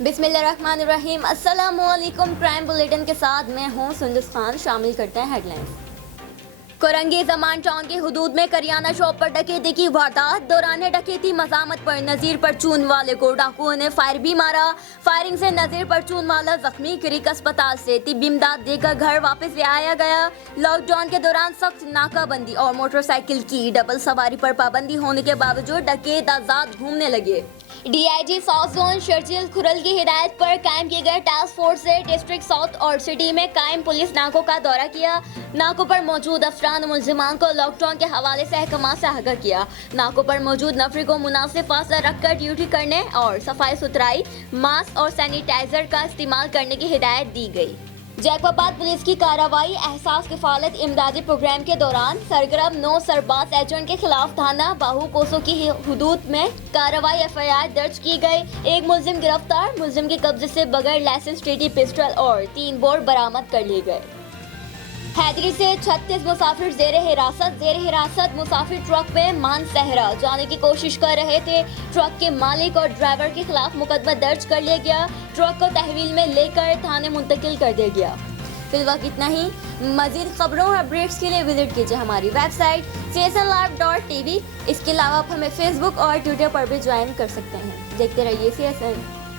बिस्मिल्लाहिर्रहमानिर्रहीम। अस्सलामुअलैकुम। Crime bulletin के साथ मैं हूं सुंदस खान। शामिल करते हैं हेडलाइंस। कोरंगी जमान टाउन की हुदूद में करियाना शॉप पर डकैती की वारदात। दौरान डकैती मजामत पर नजीर परचून वाले को डाकुओं ने फायर भी मारा। फायरिंग से नजीर परचून वाला जख्मी। क्रिक अस्पताल से तिब्बी इमदाद देकर घर वापस ले आया गया। लॉकडाउन के दौरान सख्त नाकाबंदी और मोटरसाइकिल की डबल सवारी पर पाबंदी होने के बावजूद डकैत आजाद घूमने लगे। डीआईजी साउथ जोन शर्जील खुरल की हिदायत पर कायम किए गए टास्क फोर्स से डिस्ट्रिक्ट साउथ और सिटी में कायम पुलिस नाकों का दौरा किया। नाकों पर मौजूद अफरान मुलजिमान को लॉकडाउन के हवाले से अहकाम से आगाह किया। नाकों पर मौजूद नफरी को मुनासिब फासला रखकर ड्यूटी करने और सफाई सुथराई, मास्क और सैनिटाइजर का इस्तेमाल करने की हिदायत दी गई। जैकबाबाद पुलिस की कार्रवाई एहसास किफालत इमदादी प्रोग्राम के दौरान सरगर्म 9 सरबाज एजेंट के खिलाफ थाना बाहू कोसो की हुदूद में कार्रवाई एफआईआर दर्ज की गई। एक मुलजिम गिरफ्तार। मुलजिम के कब्जे से बगैर लाइसेंस टीटी पिस्टल और 3 बोर बरामद कर लिए गए। हैदरी से 36 मुसाफिर जेर हिरासत मुसाफिर ट्रक में मानसहरा जाने की कोशिश कर रहे थे। ट्रक के मालिक और ड्राइवर के खिलाफ मुकदमा दर्ज कर लिया गया। ट्रक को तहवील में लेकर थाने मुंतकिल कर दिया गया। फिलहाल इतना ही। मजीद खबरों और अपडेट्स के लिए विजिट कीजिए हमारी वेबसाइट csnlive.tv। इसके अलावा आप हमें फेसबुक और ट्विटर पर भी ज्वाइन कर सकते हैं। देखते रहिए CSN।